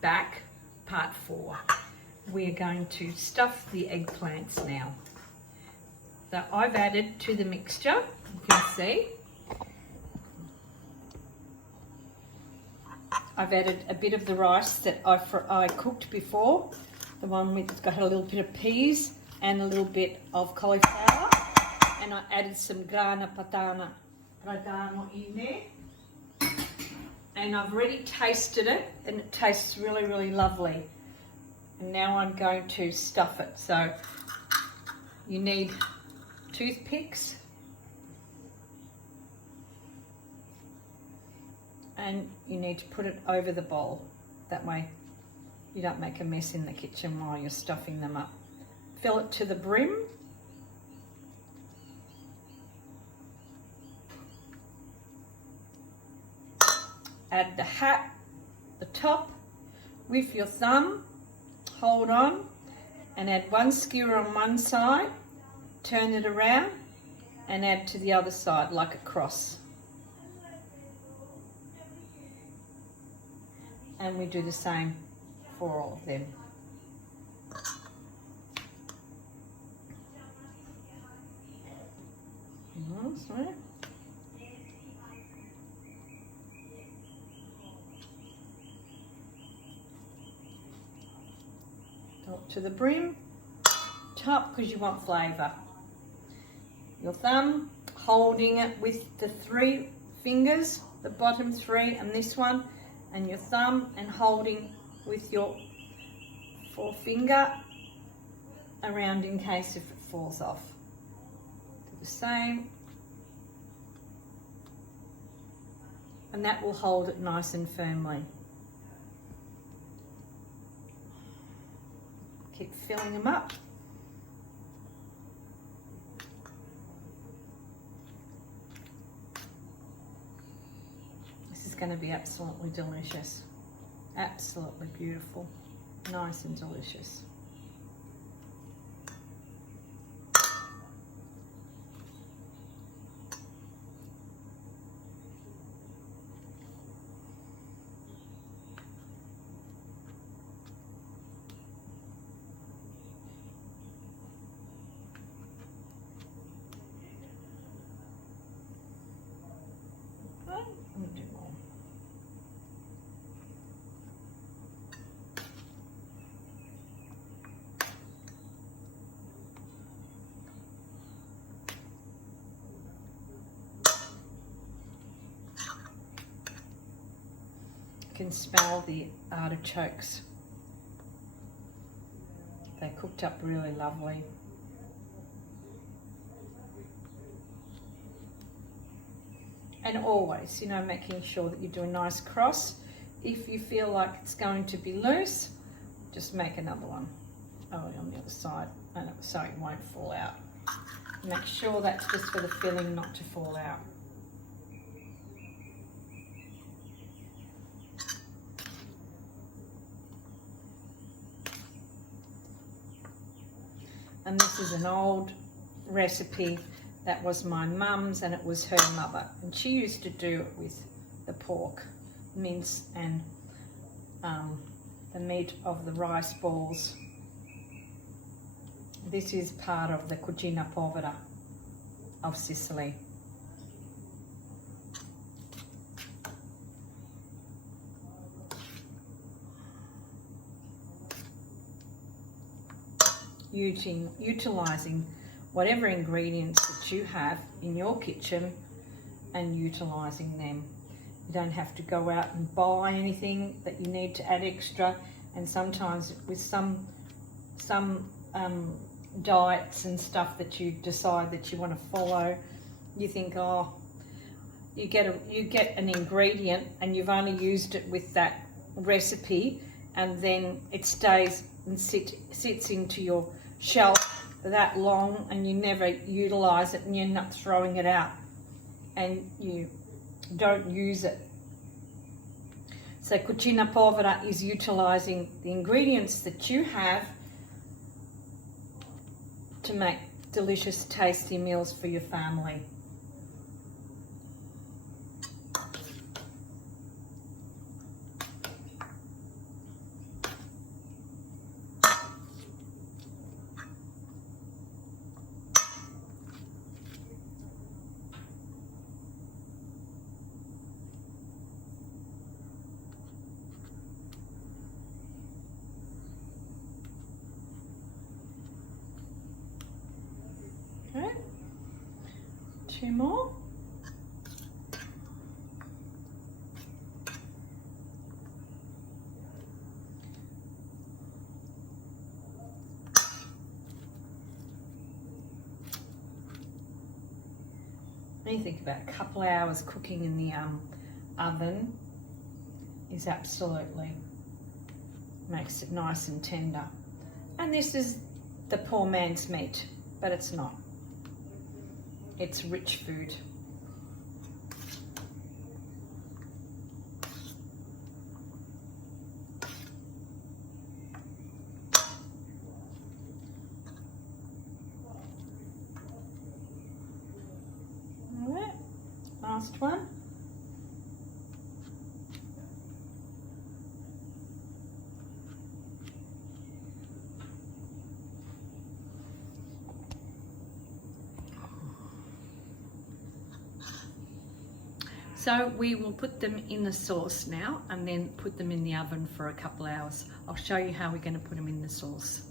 back, part 4. We're going to stuff the eggplants now. So I've added to the mixture, you can see, I've added a bit of the rice that I cooked before, the one with, it's got a little bit of peas and a little bit of cauliflower, and I added some grana padano in there, and I've already tasted it and it tastes really, really lovely. And now I'm going to stuff it. So you need toothpicks, and you need to put it over the bowl. That way you don't make a mess in the kitchen while you're stuffing them up. Fill it to the brim. Add the hat, the top, with your thumb, hold on, and add one skewer on one side, turn it around, and add to the other side like a cross. And we do the same for all of them. Sorry. Top to the brim, top because you want flavour. Your thumb holding it with the 3 fingers, the bottom 3 and this one, and your thumb, and holding with your 4-finger around in case if it falls off. Do the same, and that will hold it nice and firmly. Keep filling them up. This is going to be absolutely delicious. Absolutely beautiful. Nice and delicious. Can smell the artichokes. They cooked up really lovely. And always, you know, making sure that you do a nice cross. If you feel like it's going to be loose, just make another one on the other side, and so it won't fall out. Make sure that's just for the filling, not to fall out. And this is an old recipe that was my mum's, and it was her mother. And she used to do it with the pork mince and the meat of the rice balls. This is part of the cucina povera of Sicily. Utilising whatever ingredients that you have in your kitchen and utilising them. You don't have to go out and buy anything that you need to add extra. And sometimes with some diets and stuff that you decide that you want to follow, you think, oh, you get an ingredient and you've only used it with that recipe, and then it stays and sits into your shelf that long, and you never utilize it, and you end up throwing it out and you don't use it. So cucina povera is utilizing the ingredients that you have to make delicious, tasty meals for your family. 2 more. You think about a couple of hours cooking in the oven is absolutely makes it nice and tender. And this is the poor man's meat, but it's not. It's rich food. Last one. So we will put them in the sauce now and then put them in the oven for a couple hours. I'll show you how we're going to put them in the sauce.